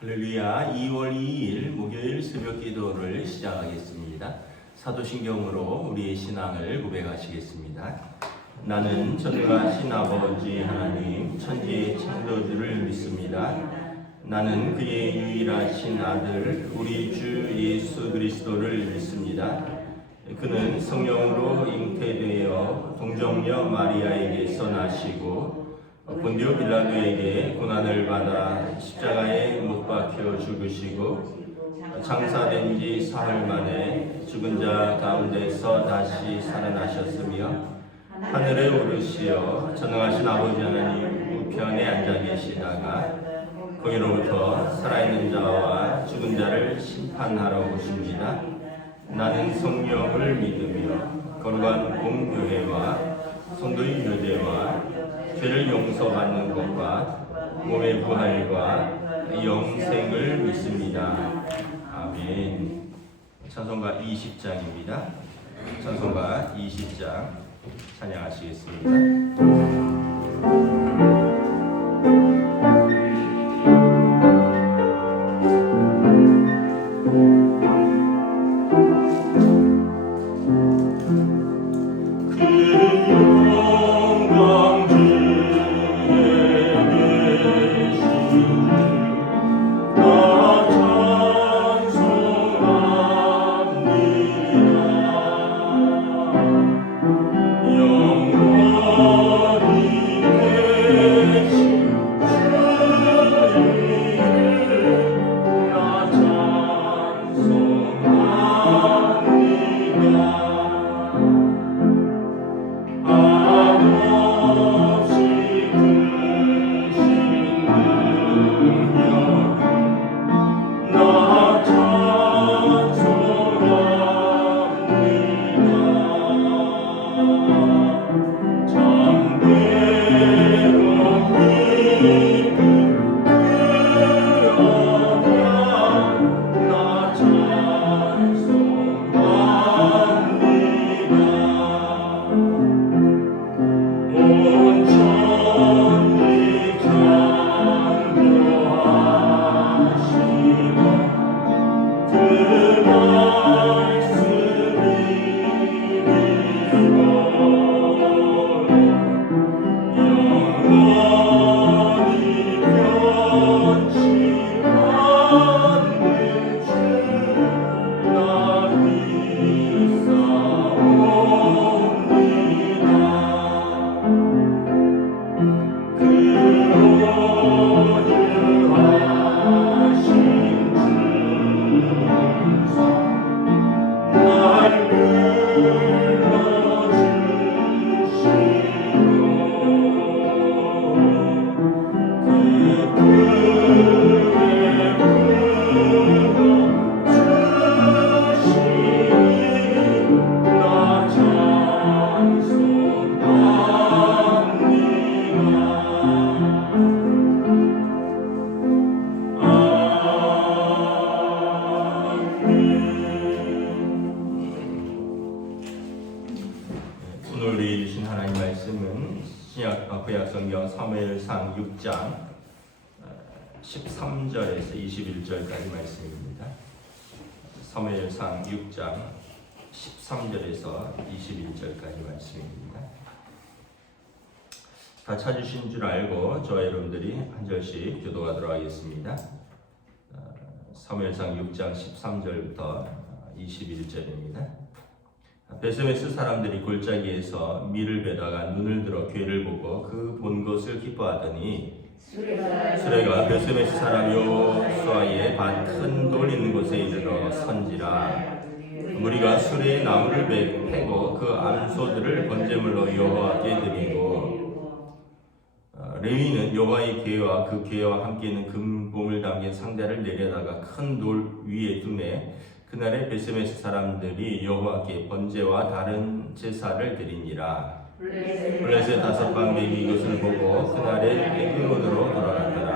할렐루야. 2월 2일 목요일 새벽 기도를 시작하겠습니다. 사도신경으로 우리의 신앙을 고백하시겠습니다. 나는 전능하신 아버지 하나님 천지의 창조주를 믿습니다. 나는 그의 유일하신 아들 우리 주 예수 그리스도를 믿습니다. 그는 성령으로 잉태되어 동정녀 마리아에게서 나시고 본디오 빌라도에게 고난을 받아 십자가에 못 박혀 죽으시고 장사된 지 사흘 만에 죽은 자 가운데서 다시 살아나셨으며 하늘에 오르시어 전능하신 아버지 하나님 우편에 앉아 계시다가 거기로부터 살아있는 자와 죽은 자를 심판하러 오십니다. 나는 성령을 믿으며 거룩한 공교회와 성도의 교제와 죄를 용서받는 것과 몸의 부활과 영생을 믿습니다. 아멘. 찬송가 20장입니다. 찬송가 20장 찬양하시겠습니다. 오늘 우리 주신 하나님 말씀은 구약성경 사무엘상 6장 13절에서 21절까지 말씀입니다. 사무엘상 6장 13절에서 21절까지 말씀입니다. 다 찾으신 줄 알고 저와 여러분들이 한 절씩 교도하도록 하겠습니다. 사무엘상 6장 13절부터 21절입니다. 베스메스 사람들이 골짜기에서 밀을 베다가 눈을 들어 괴를 보고 그 본 것을 기뻐하더니 수레가 베스메스 사람 여호수아의 반 큰 돌 있는 곳에 이르러 선지라. 무리가 수레의 나무를 패고 그 암소들을 번제물로 여호와께 드리고 레위는 여호와의 궤와 그 궤와 함께 있는 금봉을 담긴 상자를 내려다가 큰 돌 위에 두매 그날에 베스메스 사람들이 여호와께 번제와 다른 제사를 드리니라. 블레셋 5방백이 이것을 보고 그날에 에그론으로 돌아갔더라.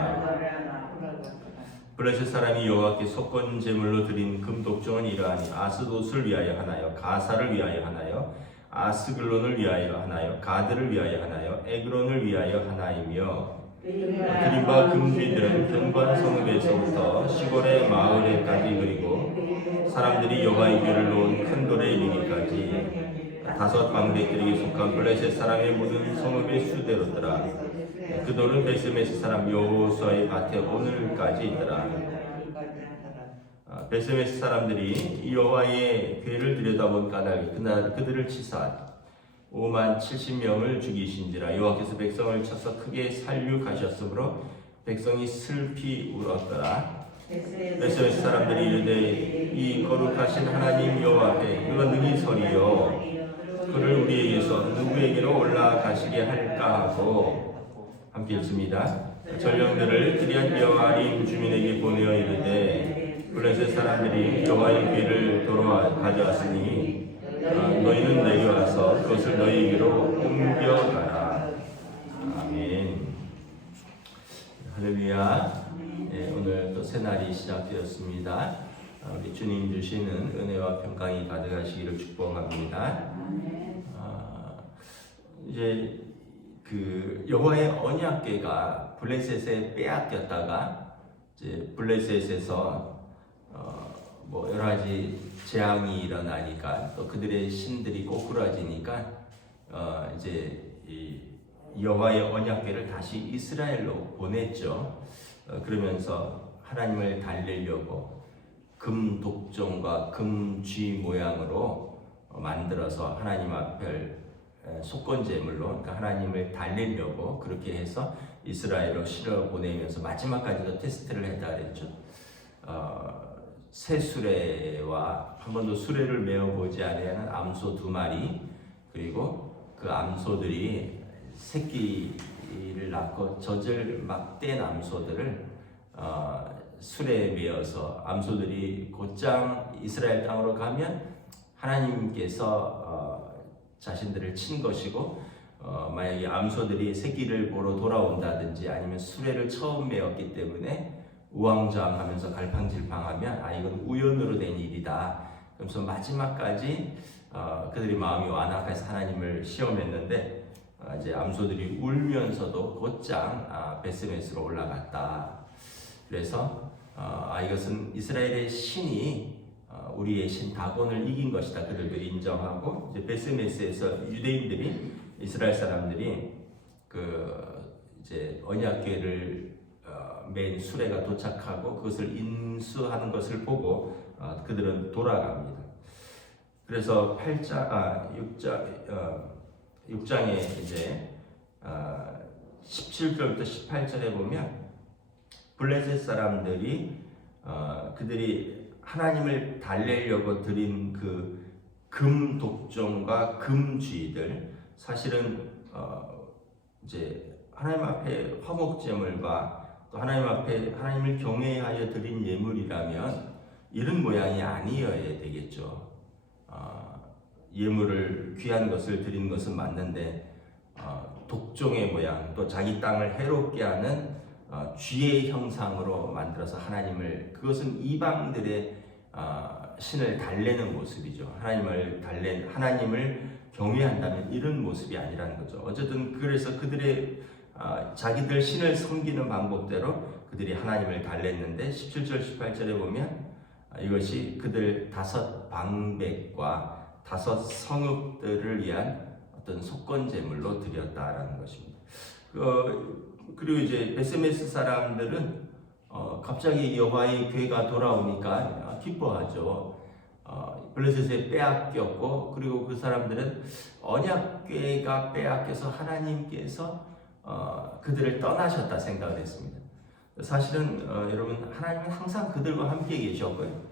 블레셋 사람이 여호와께 속건 제물로 드린 금독종은 이러하니 아스돗을 위하여 하나요, 가사를 위하여 하나요, 아스글론을 위하여 하나요, 가드를 위하여 하나요, 에그론을 위하여 하나이며 드림과 금주들은 현관 성읍에서부터 시골의 마을에까지 그리고 사람들이 여호와의 궤를 놓은 큰 돌에 이르기까지 5 방백들에게 속한 블레셋 사람의 모든 성읍의 수대로더라. 그 돌은 베스메스 사람 여호수아의 밭에 오늘까지 있더라. 베스메스 사람들이 여호와의 궤를 들여다본 까닭에 그날 그들을 치사 5만 70명을 죽이신지라. 여호와께서 백성을 쳐서 크게 살육하셨으므로 백성이 슬피 울었더라. 베스메스 사람들이 이르되 이 거룩하신 하나님 여호와 앞에 그가 능히 서리요 그를 우리에게서 누구에게로 올라가시게 할까 하고 함께 읽습니다. 전령들을 기리앗 여아림 주민에게 보내어 이르되 블레셋 사람들이 여호와의 궤를 도로 가져왔으니 너희는 내게 와서 그것을 너희에게로 옮겨가라. 아멘. 할렐루야. 오늘 또 새날이 시작되었습니다. 우리 주님 주시는 은혜와 평강이 가득하시기를 축복합니다. 이제 그 여호와의 언약궤가 블레셋에 빼앗겼다가 이제 블레셋에서 뭐 여러 가지 재앙이 일어나니까 또 그들의 신들이 꼬꾸라지니까 이제 이 여호와의 언약궤를 다시 이스라엘로 보냈죠. 그러면서 하나님을 달래려고 금 독종과 금 쥐 모양으로 만들어서 하나님 앞에 속건제물로, 그러니까 하나님을 달래려고 그렇게 해서 이스라엘로 실어 보내면서 마지막까지도 테스트를 했다 그랬죠. 새 수레와 한 번도 수레를 메어보지 않은 암소 2마리, 그리고 그 암소들이 새끼를 낳고 젖을 막 뗀 암소들을 수레에 메어서 암소들이 곧장 이스라엘 땅으로 가면 하나님께서 자신들을 친 것이고, 만약에 암소들이 새끼를 보러 돌아온다든지 아니면 수레를 처음 메었기 때문에 우왕좌왕하면서 갈팡질팡하면 이건 우연으로 된 일이다. 그래서 마지막까지 그들이 마음이 완악해서 하나님을 시험했는데 이제 암소들이 울면서도 곧장 베스메스로 올라갔다. 그래서 이것은 이스라엘의 신이 우리의 신 다곤을 이긴 것이다. 그들도 인정하고 이제 베스메스에서 유대인들이 이스라엘 사람들이 그 이제 언약궤를 맨 수레가 도착하고 그것을 인수하는 것을 보고 그들은 돌아갑니다. 그래서 6장에 이제 17절부터 18절에 보면 블레셋 사람들이 그들이 하나님을 달래려고 드린 그 금 독종과 금 쥐들, 사실은 이제 하나님 앞에 화목제물과 또 하나님 앞에 하나님을 경외하여 드린 예물이라면 이런 모양이 아니어야 되겠죠. 예물을 귀한 것을 드린 것은 맞는데 독종의 모양, 또 자기 땅을 해롭게 하는 쥐의 형상으로 만들어서 하나님을, 그것은 이방들의 신을 달래는 모습이죠. 하나님을 경외한다면 이런 모습이 아니라는 거죠. 어쨌든 그래서 그들의 자기들 신을 섬기는 방법대로 그들이 하나님을 달랬는데 17절 18절에 보면 이것이 그들 5 방백과 5 성읍들을 위한 어떤 속건제물로 드렸다라는 것입니다. 그리고 이제 베스메스 사람들은 갑자기 여호와의 궤가 돌아오니까 기뻐하죠. 블레셋에 빼앗겼고, 그리고 그 사람들은 언약궤가 빼앗겨서 하나님께서 그들을 떠나셨다 생각을 했습니다. 사실은 여러분, 하나님은 항상 그들과 함께 계셨고요.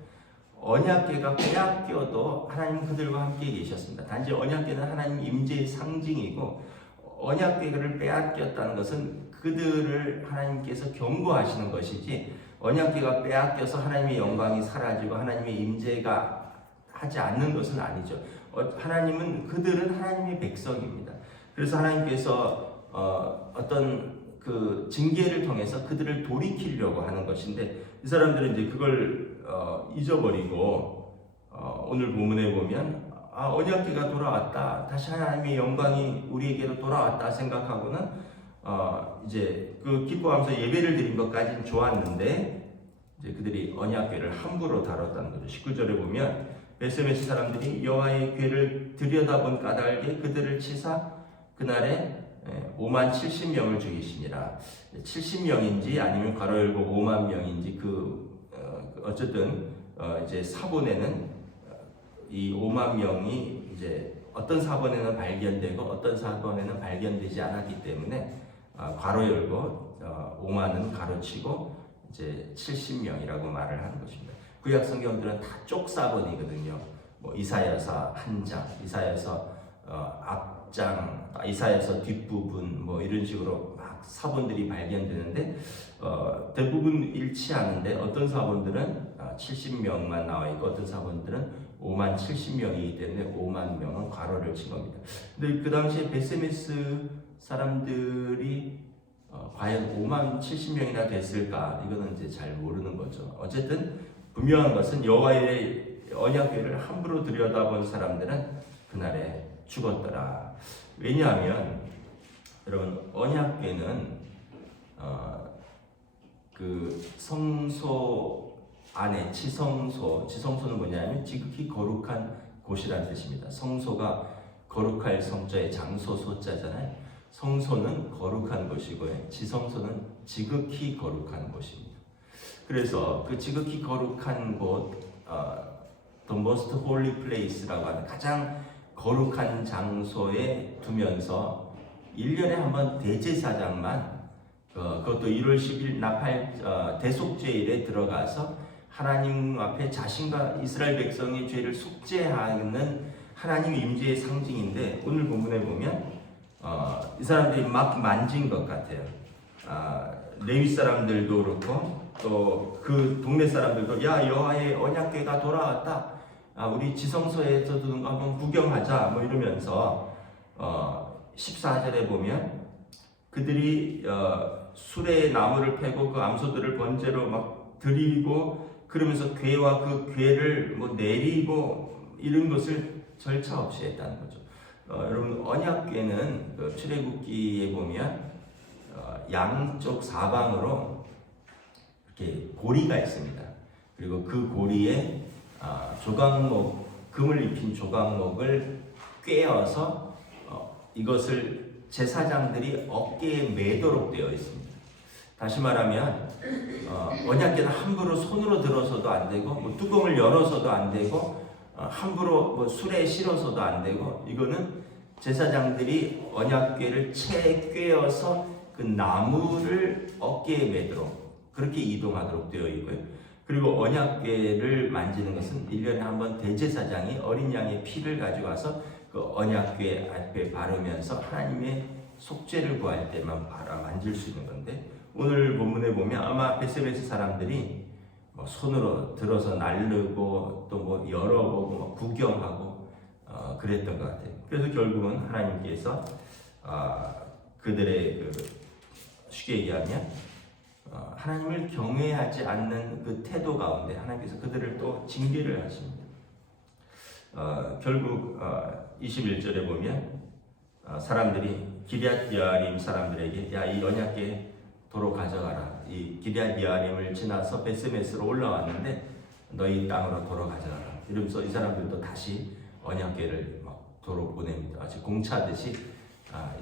언약궤가 빼앗겨도 하나님은 그들과 함께 계셨습니다. 단지 언약궤는 하나님 임재의 상징이고, 언약궤를 빼앗겼다는 것은 그들을 하나님께서 경고하시는 것이지, 언약궤가 빼앗겨서 하나님의 영광이 사라지고 하나님의 임재가 하지 않는 것은 아니죠. 그들은 하나님의 백성입니다. 그래서 하나님께서 어떤 그 징계를 통해서 그들을 돌이키려고 하는 것인데, 이 사람들은 이제 그걸 잊어버리고 오늘 본문에 보면 언약궤가 돌아왔다, 다시 하나님의 영광이 우리에게로 돌아왔다 생각하고는 이제 그 기뻐하면서 예배를 드린 것까지는 좋았는데 이제 그들이 언약궤를 함부로 다뤘다는 거죠. 19절에 보면 베스메스 사람들이 여호와의 궤를 들여다본 까닭에 그들을 치사 그날에 5만 70명을 죽이시니라. 70명인지 아니면 괄호 열고 5만 명인지 어쨌든 이제 사본에는 이 5만 명이 이제 어떤 사본에는 발견되고 어떤 사본에는 발견되지 않았기 때문에 괄호 열고 5만은 가로치고 이제 70명이라고 말을 하는 것입니다. 구약 성경들은 다 쪽사본이거든요. 뭐 이사야서 한 장, 이사야서 앞장, 이사야서 뒷부분 뭐 이런 식으로 막 사본들이 발견되는데 대부분 일치하는데 어떤 사본들은 70명만 나와 있고 어떤 사본들은 5만 70명이기 때문에 5만 명은 괄호를 친 겁니다. 근데 그 당시에 베세메스 사람들이 과연 5만 70명이나 됐을까? 이거는 이제 잘 모르는 거죠. 어쨌든 분명한 것은 여호와의 언약궤를 함부로 들여다본 사람들은 그날에 죽었더라. 왜냐하면 여러분 언약궤는 그 성소 안에 지성소는 뭐냐면 지극히 거룩한 곳이라는 뜻입니다. 성소가 거룩할 성자의 장소 소자잖아요. 성소는 거룩한 곳이고요. 지성소는 지극히 거룩한 곳입니다. 그래서 그 지극히 거룩한 곳, the most holy place라고 하는 가장 거룩한 장소에 두면서 1년에 한 번 대제사장만 그것도 1월 10일 나팔 대속죄일에 들어가서 하나님 앞에 자신과 이스라엘 백성의 죄를 속죄하는 하나님 임재의 상징인데 오늘 본문에 보면 이 사람들이 막 만진 것 같아요. 레위 사람들도 그렇고 또 그 동네 사람들도 야 여호와의 언약궤가 돌아왔다. 우리 지성소에서도 한번 구경하자 뭐 이러면서 14절에 보면 그들이 수레에 나무를 패고 그 암소들을 번제로 막 드리고 그러면서 궤와 그 궤를 뭐 내리고 이런 것을 절차 없이 했다는 거죠. 여러분 언약궤는 그 출애굽기에 보면 양쪽 사방으로 이렇게 고리가 있습니다. 그리고 그 고리에 조각목 금을 입힌 조각목을 꿰어서 이것을 제사장들이 어깨에 매도록 되어 있습니다. 다시 말하면 언약궤는 함부로 손으로 들어서도 안 되고 뭐 뚜껑을 열어서도 안 되고 함부로 뭐 술에 실어서도 안 되고 이거는 제사장들이 언약궤를 채 꿰어서 그 나무를 어깨에 매도록 그렇게 이동하도록 되어 있고요. 그리고 언약궤를 만지는 것은 1년에 한 번 대제사장이 어린 양의 피를 가져와서 그 언약궤 앞에 바르면서 하나님의 속죄를 구할 때만 만질 수 있는 건데 오늘 본문에 보면 아마 베세메스 사람들이 뭐 손으로 들어서 나르고 또 뭐 열어보고 뭐 구경하고 그랬던 것 같아요. 그래서 결국은 하나님께서 그들의 쉽게 얘기하면 하나님을 경외하지 않는 그 태도 가운데 하나님께서 그들을 또 징계를 하십니다. 결국 21절에 보면 사람들이 기럇 여아림 사람들에게 야 이 언약궤 도로 가져가라. 이 기럇 여아림을 지나서 베스메스로 올라왔는데 너희 땅으로 도로 가져가라. 이러면서 이 사람들도 다시 언약궤를 막 도로 보냅니다. 마치 공차듯이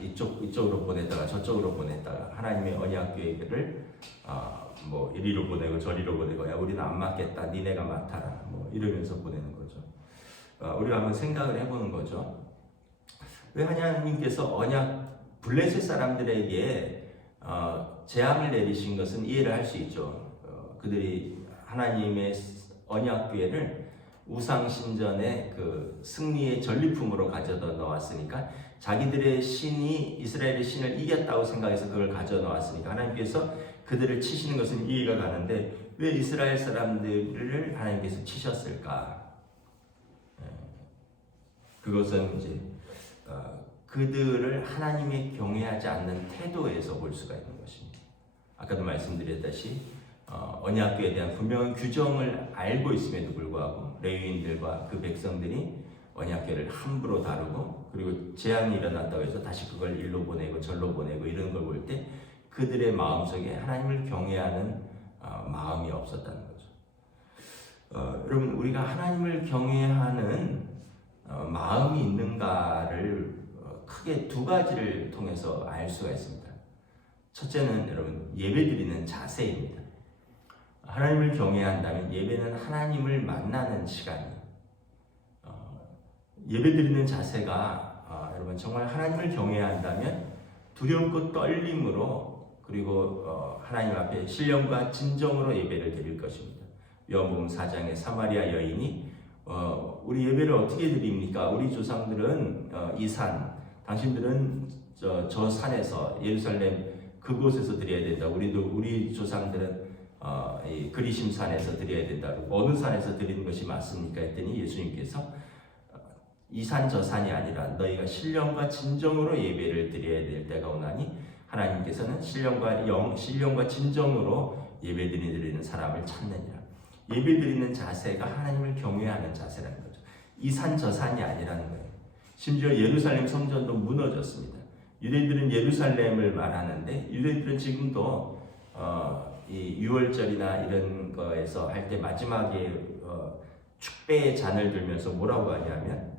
이쪽으로 보냈다가 저쪽으로 보냈다가 하나님의 언약궤를 뭐 이리로 보내고 저리로 보내고 야 우리는 안 맞겠다. 니네가 맡아라. 뭐 이러면서 보내는 거죠. 우리가 한번 생각을 해보는 거죠. 왜 하나님께서 블레셋 사람들에게 재앙을 내리신 것은 이해를 할 수 있죠. 그들이 하나님의 언약궤를 우상신전의 그 승리의 전리품으로 가져다 놓았으니까 자기들의 신이 이스라엘의 신을 이겼다고 생각해서 그걸 가져 놓았으니까 하나님께서 그들을 치시는 것은 이해가 가는데 왜 이스라엘 사람들을 하나님께서 치셨을까? 그것은 이제 그들을 하나님의 경외하지 않는 태도에서 볼 수가 있는 것입니다. 아까도 말씀드렸다시 언약궤에 대한 분명한 규정을 알고 있음에도 불구하고 레위인들과 그 백성들이 언약궤를 함부로 다루고, 그리고 재앙이 일어났다고 해서 다시 그걸 일로 보내고 절로 보내고 이런 걸 볼 때 그들의 마음속에 하나님을 경외하는 마음이 없었다는 거죠. 여러분, 우리가 하나님을 경외하는 마음이 있는가를 크게 두 가지를 통해서 알 수가 있습니다. 첫째는 여러분, 예배드리는 자세입니다. 하나님을 경외한다면 예배는 하나님을 만나는 시간이에요. 예배드리는 자세가 여러분 정말 하나님을 경외한다면 두렵고 떨림으로, 그리고 하나님 앞에 신령과 진정으로 예배를 드릴 것입니다. 요한복음 4장의 사마리아 여인이 우리 예배를 어떻게 드립니까? 우리 조상들은 이 산, 당신들은 저 산에서 예루살렘 그곳에서 드려야 된다. 우리 조상들은 이 그리심 산에서 드려야 된다. 어느 산에서 드리는 것이 맞습니까? 했더니 예수님께서 이 산 저 산이 아니라 너희가 신령과 진정으로 예배를 드려야 될 때가 오나니, 하나님께서는 신령과 진정으로 예배드리는 사람을 찾느니라. 예배드리는 자세가 하나님을 경외하는 자세라는 거죠. 이 산 저 산이 아니라는 거예요. 심지어 예루살렘 성전도 무너졌습니다. 유대인들은 예루살렘을 말하는데, 유대인들은 지금도 이 유월절이나 이런 거에서 할 때 마지막에 축배의 잔을 들면서 뭐라고 하냐면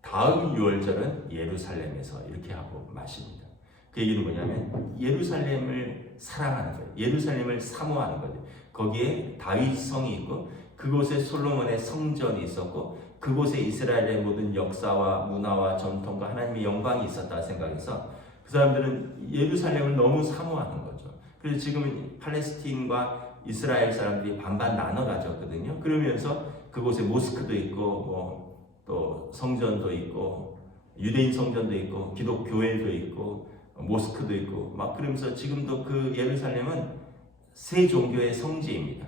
다음 유월절은 예루살렘에서 이렇게 하고 마십니다. 그 얘기는 뭐냐면 예루살렘을 사랑하는 거예요. 예루살렘을 사모하는 거죠. 거기에 다윗 성이 있고 그곳에 솔로몬의 성전이 있었고 그곳에 이스라엘의 모든 역사와 문화와 전통과 하나님의 영광이 있었다 생각해서 그 사람들은 예루살렘을 너무 사모하는 거죠. 그래서 지금은 팔레스틴과 이스라엘 사람들이 반반 나눠 가졌거든요. 그러면서 그곳에 모스크도 있고 또 성전도 있고 유대인 성전도 있고 기독교회도 있고 모스크도 있고 막 그러면서 지금도 그 예루살렘은 세 종교의 성지입니다.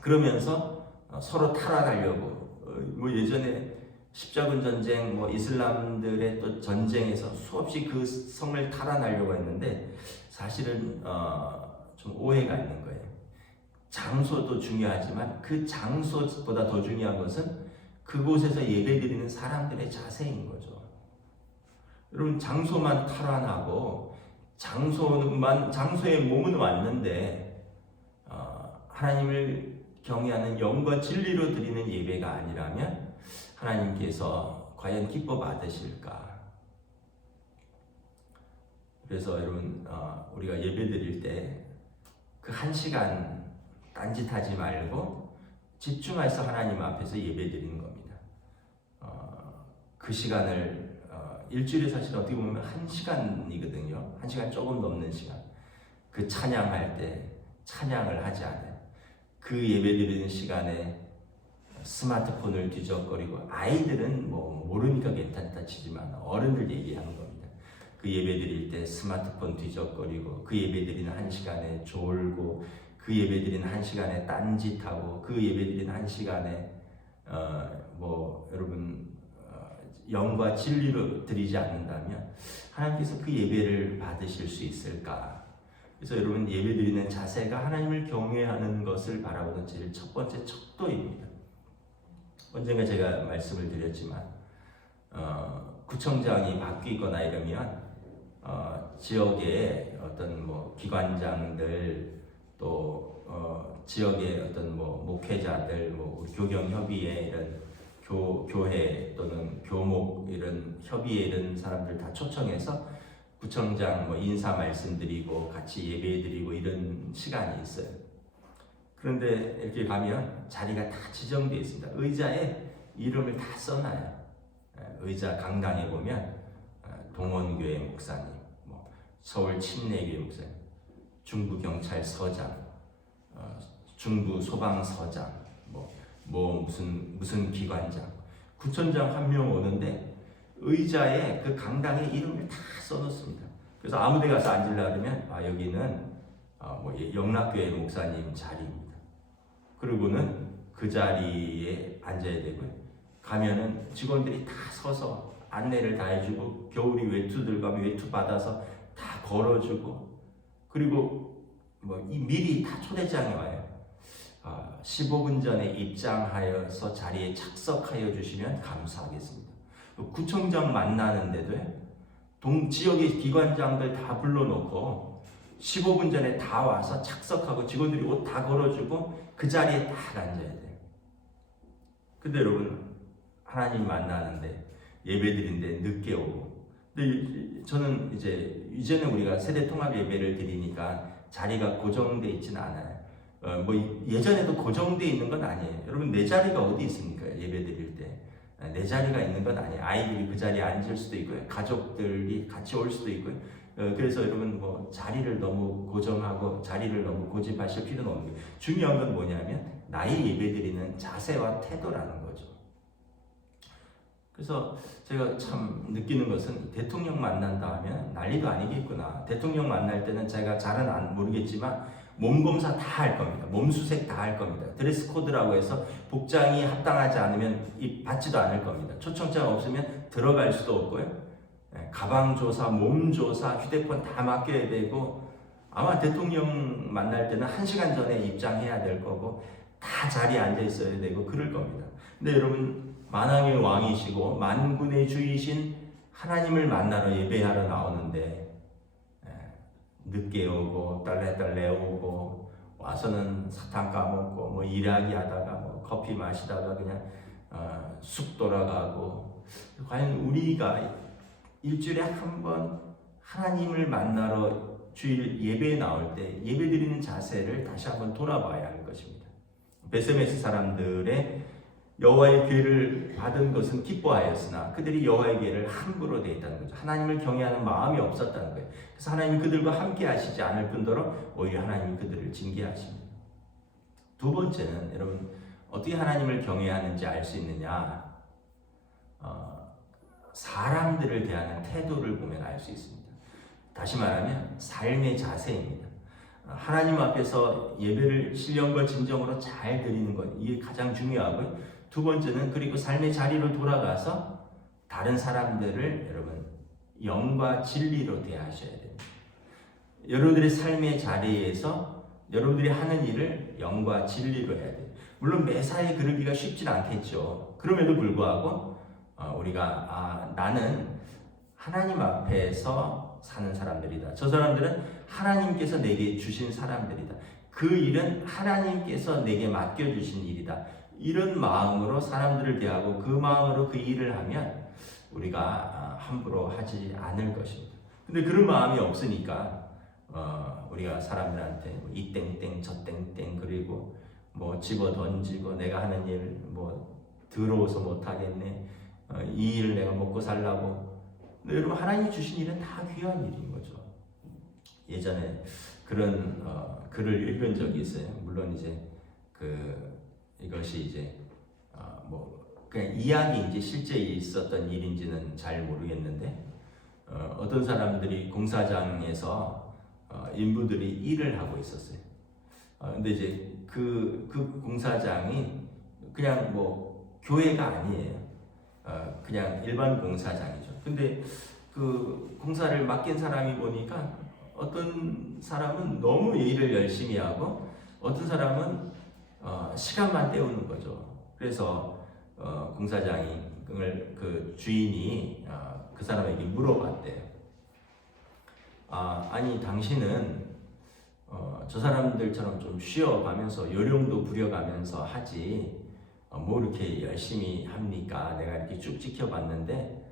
그러면서 서로 탈환하려고 예전에 십자군 전쟁 이슬람들의 또 전쟁에서 수없이 그 성을 탈환하려고 했는데 사실은 좀 오해가 있는 거예요. 장소도 중요하지만 그 장소보다 더 중요한 것은 그곳에서 예배드리는 사람들의 자세인 거죠. 여러분, 장소만 탈환하고 장소에 몸은 왔는데 하나님을 경외하는 영과 진리로 드리는 예배가 아니라면 하나님께서 과연 기뻐 받으실까? 그래서 여러분, 우리가 예배드릴 때 그 한 시간 딴짓하지 말고 집중해서 하나님 앞에서 예배드리는 겁니다. 그 시간을 일주일에 사실 어떻게 보면 한 시간이거든요. 한 시간 조금 넘는 시간. 그 찬양할 때 찬양을 하지 않아요. 그 예배드리는 시간에 스마트폰을 뒤적거리고, 아이들은 모르니까 괜찮다 치지만 어른들 얘기하는 겁니다. 그 예배드릴 때 스마트폰 뒤적거리고, 그 예배드리는 한 시간에 졸고, 그 예배드리는 한 시간에 딴짓하고, 그 예배드리는 한 시간에 여러분 영과 진리로 드리지 않는다면 하나님께서 그 예배를 받으실 수 있을까? 그래서 여러분, 예배드리는 자세가 하나님을 경외하는 것을 바라보는 제일 첫 번째 척도입니다. 언젠가 제가 말씀을 드렸지만 구청장이 바뀌거나 이러면 지역의 어떤 기관장들 또 지역의 어떤 목회자들 교경협의회 이런 교회 또는 교목 이런 협의회 이런 사람들 다 초청해서 구청장 인사 말씀드리고 같이 예배드리고 이런 시간이 있어요. 그런데 이렇게 가면 자리가 다 지정되어 있습니다. 의자에 이름을 다 써놔요. 의자 강당에 보면 동원교회 목사님, 서울 침례교회 목사님, 중부경찰서장, 중부소방서장, 무슨 기관장, 구청장 한 명 오는데 의자에 그 강당에 이름을 다 써놓습니다. 그래서 아무데 가서 앉으려고 하면 여기는 영락교회 목사님 자리입니다. 그리고는 그 자리에 앉아야 되고요. 가면은 직원들이 다 서서 안내를 다 해주고, 겨울이 외투 들어가면 외투 받아서 다 걸어주고, 그리고 미리 다 초대장에 와요. 15분 전에 입장하여서 자리에 착석하여 주시면 감사하겠습니다. 구청장 만나는데도 지역의 기관장들 다 불러놓고 15분 전에 다 와서 착석하고 직원들이 옷 다 걸어주고 그 자리에 딱 앉아야 돼요. 근데 여러분, 하나님 만나는데 예배드리는데 늦게 오고, 근데 저는 이제는 우리가 세대 통합 예배를 드리니까 자리가 고정돼 있지는 않아요. 뭐 예전에도 고정돼 있는 건 아니에요. 여러분, 내 자리가 어디 있습니까? 예배 드릴 때 내 자리가 있는 건 아니에요. 아이들이 그 자리에 앉을 수도 있고요, 가족들이 같이 올 수도 있고요. 그래서 여러분, 뭐 자리를 너무 고정하고 자리를 너무 고집하실 필요는 없는 거예요. 중요한 건 뭐냐면 나의 예배드리는 자세와 태도라는 거죠. 그래서 제가 참 느끼는 것은 대통령 만난다 하면 난리도 아니겠구나. 대통령 만날 때는 제가 잘은 모르겠지만 몸검사 다 할 겁니다. 몸수색 다 할 겁니다. 드레스 코드라고 해서 복장이 합당하지 않으면 받지도 않을 겁니다. 초청장 없으면 들어갈 수도 없고요. 가방 조사, 몸 조사, 휴대폰 다 맡겨야 되고, 아마 대통령 만날 때는 1시간 전에 입장해야 될 거고, 다 자리에 앉아 있어야 되고 그럴 겁니다. 근데 여러분, 만왕의 왕이시고 만군의 주이신 하나님을 만나러 예배하러 나오는데 늦게 오고 딸래딸래 오고 와서는 사탕 까먹고 뭐 일하기 하다가 뭐 커피 마시다가 그냥 쑥 돌아가고, 과연 우리가 일주일에 한 번 하나님을 만나러 주일 예배에 나올 때 예배드리는 자세를 다시 한번 돌아봐야 할 것입니다. 베세메스 사람들의 여호와의 괴를 받은 것은 기뻐하였으나 그들이 여호와의 괴를 함부로 대했다는 거죠. 하나님을 경외하는 마음이 없었다는 거예요. 그래서 하나님이 그들과 함께 하시지 않을 뿐더러 오히려 하나님이 그들을 징계하십니다. 두 번째는 여러분, 어떻게 하나님을 경외하는지 알 수 있느냐? 사람들을 대하는 태도를 보면 알 수 있습니다. 다시 말하면 삶의 자세입니다. 하나님 앞에서 예배를 신령과 진정으로 잘 드리는 것, 이게 가장 중요하고요. 두 번째는, 그리고 삶의 자리로 돌아가서 다른 사람들을 여러분 영과 진리로 대하셔야 됩니다. 여러분들의 삶의 자리에서 여러분들이 하는 일을 영과 진리로 해야 돼요. 물론 매사에 그러기가 쉽진 않겠죠. 그럼에도 불구하고 우리가 나는 하나님 앞에서 사는 사람들이다. 저 사람들은 하나님께서 내게 주신 사람들이다. 그 일은 하나님께서 내게 맡겨주신 일이다. 이런 마음으로 사람들을 대하고 그 마음으로 그 일을 하면 우리가 함부로 하지 않을 것입니다. 근데 그런 마음이 없으니까 우리가 사람들한테 이 땡땡 저 땡땡, 그리고 뭐 집어 던지고 내가 하는 일 뭐 더러워서 못하겠네, 이 일을 내가 먹고 살라고. 근데 여러분, 하나님이 주신 일은 다 귀한 일인 거죠. 예전에 그런 글을 읽은 적이 있어요. 물론 이것이 그냥 이야기인지 실제 있었던 일인지는 잘 모르겠는데, 어떤 사람들이 공사장에서 인부들이 일을 하고 있었어요. 근데 그 공사장이 그냥 뭐 교회가 아니에요. 그냥 일반 공사장이죠. 근데 그 공사를 맡긴 사람이 보니까 어떤 사람은 너무 일을 열심히 하고 어떤 사람은 시간만 때우는 거죠. 그래서 공사장이 그 주인이 그 사람에게 물어봤대요. 아니 당신은 저 사람들처럼 좀 쉬어가면서 요령도 부려가면서 하지 뭐 이렇게 열심히 합니까? 내가 이렇게 쭉 지켜봤는데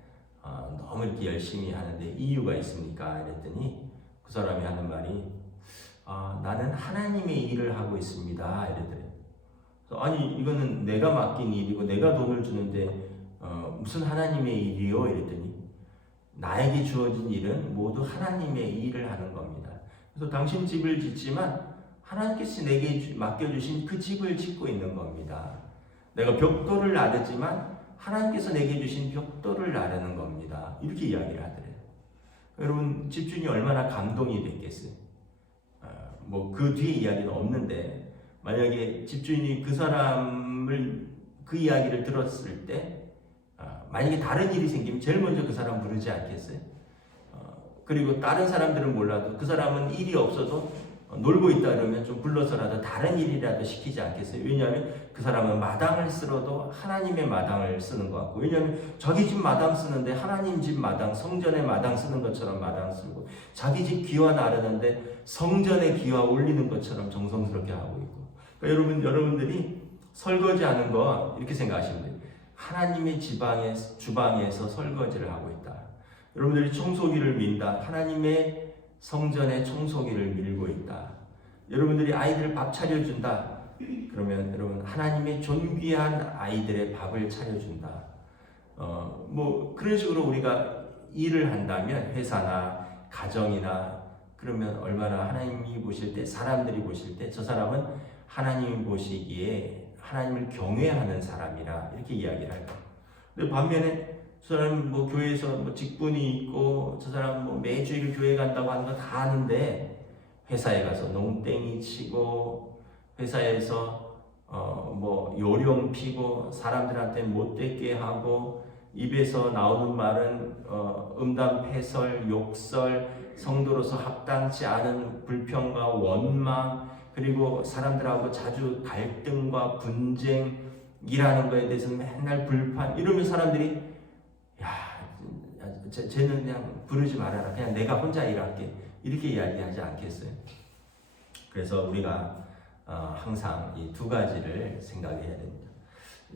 너무 이렇게 열심히 하는데 이유가 있습니까? 이랬더니 그 사람이 하는 말이 나는 하나님의 일을 하고 있습니다. 이러더래요. 아니 이거는 내가 맡긴 일이고 내가 돈을 주는데 무슨 하나님의 일이요? 이랬더니 나에게 주어진 일은 모두 하나님의 일을 하는 겁니다. 그래서 당신 집을 짓지만 하나님께서 내게 맡겨주신 그 집을 짓고 있는 겁니다. 내가 벽돌을 나르지만 하나님께서 내게 주신 벽돌을 나르는 겁니다. 이렇게 이야기를 하더래요. 여러분, 집주인이 얼마나 감동이 됐겠어요. 뭐 그 뒤에 이야기는 없는데, 만약에 집주인이 그 사람을 그 이야기를 들었을 때 만약에 다른 일이 생기면 제일 먼저 그 사람 부르지 않겠어요? 그리고 다른 사람들은 몰라도 그 사람은 일이 없어도 놀고 있다 그러면 좀 불러서라도 다른 일이라도 시키지 않겠어요? 왜냐하면 그 사람은 마당을 쓸어도 하나님의 마당을 쓰는 것 같고, 왜냐하면 자기 집 마당 쓰는데 하나님 집 마당, 성전의 마당 쓰는 것처럼 마당 쓰고, 자기 집 기와 나르는데 성전의 기와 올리는 것처럼 정성스럽게 하고 있고. 그러니까 여러분들이 설거지하는 거 이렇게 생각하시면 돼요. 하나님의 주방에서 설거지를 하고 있다. 여러분들이 청소기를 민다. 하나님의 성전에 청소기를 밀고 있다. 여러분들이 아이들 밥 차려준다. 그러면 여러분 하나님의 존귀한 아이들의 밥을 차려준다. 그런 식으로 우리가 일을 한다면 회사나 가정이나 그러면 얼마나 하나님이 보실 때, 사람들이 보실 때 저 사람은 하나님이 보시기에 하나님을 경외하는 사람이라 이렇게 이야기를 할 거예요. 근데 반면에 저 사람 교회에서 직분이 있고 저 사람 매주일 교회 간다고 하는 거 다 아는데 회사에 가서 농땡이 치고 회사에서 요령 피고 사람들한테 못되게 하고 입에서 나오는 말은 음담패설, 욕설, 성도로서 합당치 않은 불평과 원망, 그리고 사람들하고 자주 갈등과 분쟁이라는 거에 대해서 맨날 불판, 이러면 사람들이 쟤는 그냥 부르지 말아라, 그냥 내가 혼자 일할게, 이렇게 이야기하지 않겠어요? 그래서 우리가 항상 이 두 가지를 생각해야 됩니다.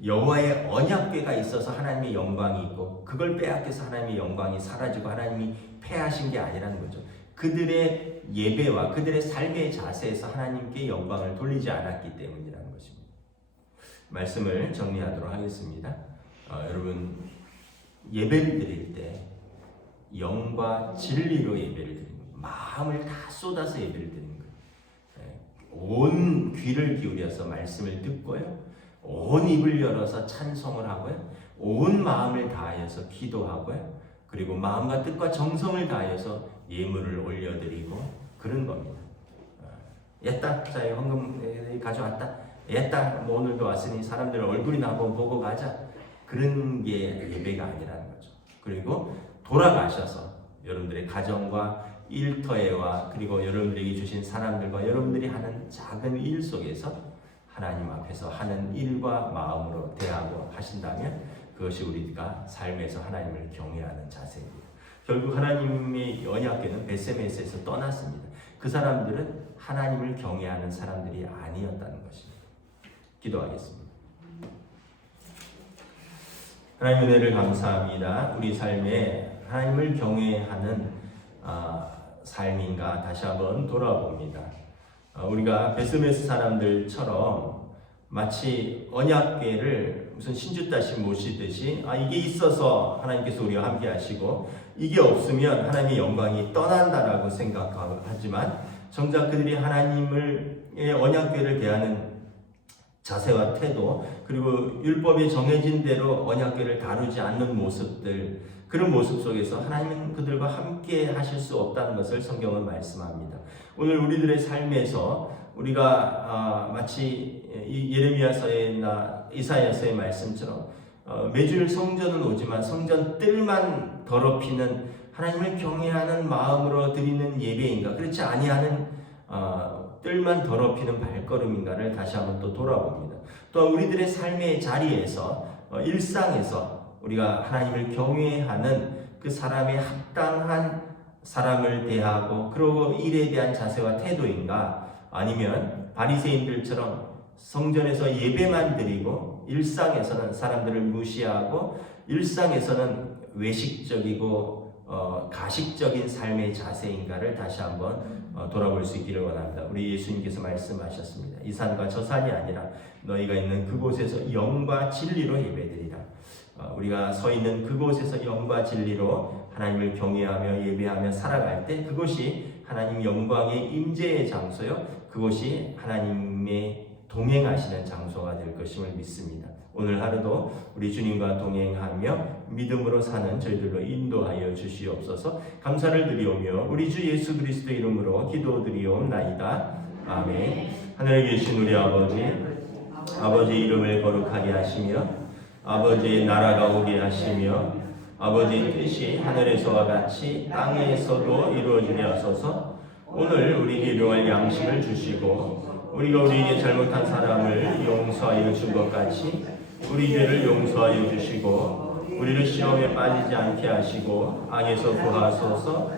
여호와의 언약궤가 있어서 하나님의 영광이 있고, 그걸 빼앗겨서 하나님의 영광이 사라지고 하나님이 패하신 게 아니라는 거죠. 그들의 예배와 그들의 삶의 자세에서 하나님께 영광을 돌리지 않았기 때문이라는 것입니다. 말씀을 정리하도록 하겠습니다. 여러분, 예배를 드릴 때 영과 진리로 예배를 드리는 거예요. 마음을 다 쏟아서 예배를 드리는 거예요. 온 귀를 기울여서 말씀을 듣고요, 온 입을 열어서 찬송을 하고요, 온 마음을 다하여서 기도하고요, 그리고 마음과 뜻과 정성을 다하여서 예물을 올려드리고 그런 겁니다. 옛다, 자, 헌금 가져왔다, 옛다, 오늘도 왔으니 사람들 얼굴이나 한번 보고 가자, 그런 게 예배가 아니라는 거죠. 그리고 돌아가셔서 여러분들의 가정과 일터에와 그리고 여러분들에게 주신 사람들과 여러분들이 하는 작은 일 속에서 하나님 앞에서 하는 일과 마음으로 대하고 하신다면 그것이 우리가 삶에서 하나님을 경외하는 자세입니다. 결국 하나님의 언약궤는 벳세메스에서 떠났습니다. 그 사람들은 하나님을 경외하는 사람들이 아니었다는 것입니다. 기도하겠습니다. 하나님 은혜를 감사합니다. 우리 삶에 하나님을 경외하는 삶인가 다시 한번 돌아봅니다. 우리가 벳세메스 사람들처럼 마치 언약궤를 무슨 신주다시 모시듯이 이게 있어서 하나님께서 우리와 함께 하시고 이게 없으면 하나님의 영광이 떠난다라고 생각하지만 정작 그들이 하나님의 언약궤를 대하는 자세와 태도, 그리고 율법에 정해진 대로 언약궤를 다루지 않는 모습들, 그런 모습 속에서 하나님은 그들과 함께 하실 수 없다는 것을 성경은 말씀합니다. 오늘 우리들의 삶에서 우리가 마치 예레미야서나 이사야서의 말씀처럼 매주일 성전은 오지만 성전 뜰만 더럽히는 하나님을 경외하는 마음으로 드리는 예배인가, 그렇지 아니하는 뜰만 더럽히는 발걸음인가를 다시 한번 또 돌아봅니다. 또 우리들의 삶의 자리에서 일상에서 우리가 하나님을 경외하는 그 사람의 합당한 사람을 대하고 그리고 일에 대한 자세와 태도인가, 아니면 바리새인들처럼 성전에서 예배만 드리고 일상에서는 사람들을 무시하고 일상에서는 외식적이고 가식적인 삶의 자세인가를 다시 한번 돌아볼 수 있기를 원합니다. 우리 예수님께서 말씀하셨습니다. 이 산과 저 산이 아니라 너희가 있는 그곳에서 영과 진리로 예배드리라. 우리가 서 있는 그곳에서 영과 진리로 하나님을 경외하며 예배하며 살아갈 때 그것이 하나님 영광의 임재의 장소요, 그것이 하나님의 동행하시는 장소가 될 것임을 믿습니다. 오늘 하루도 우리 주님과 동행하며 믿음으로 사는 저희들로 인도하여 주시옵소서. 감사를 드리오며 우리 주 예수 그리스도 이름으로 기도드리옵나이다. 아멘. 하늘에 계신 우리 아버지 이름을 거룩하게 하시며 아버지의 나라가 오게 하시며 아버지의 뜻이 하늘에서와 같이 땅에서도 이루어지게 하소서. 오늘 우리에게 일용할 양식을 주시고 우리가 우리에게 잘못한 사람을 용서하여 준 것 같이 우리 죄를 용서하여 주시고 우리를 시험에 빠지지 않게 하시고 악에서 구하소서.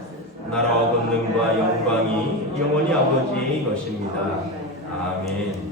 나라와 권능과 영광이 영원히 아버지의 것입니다. 아멘.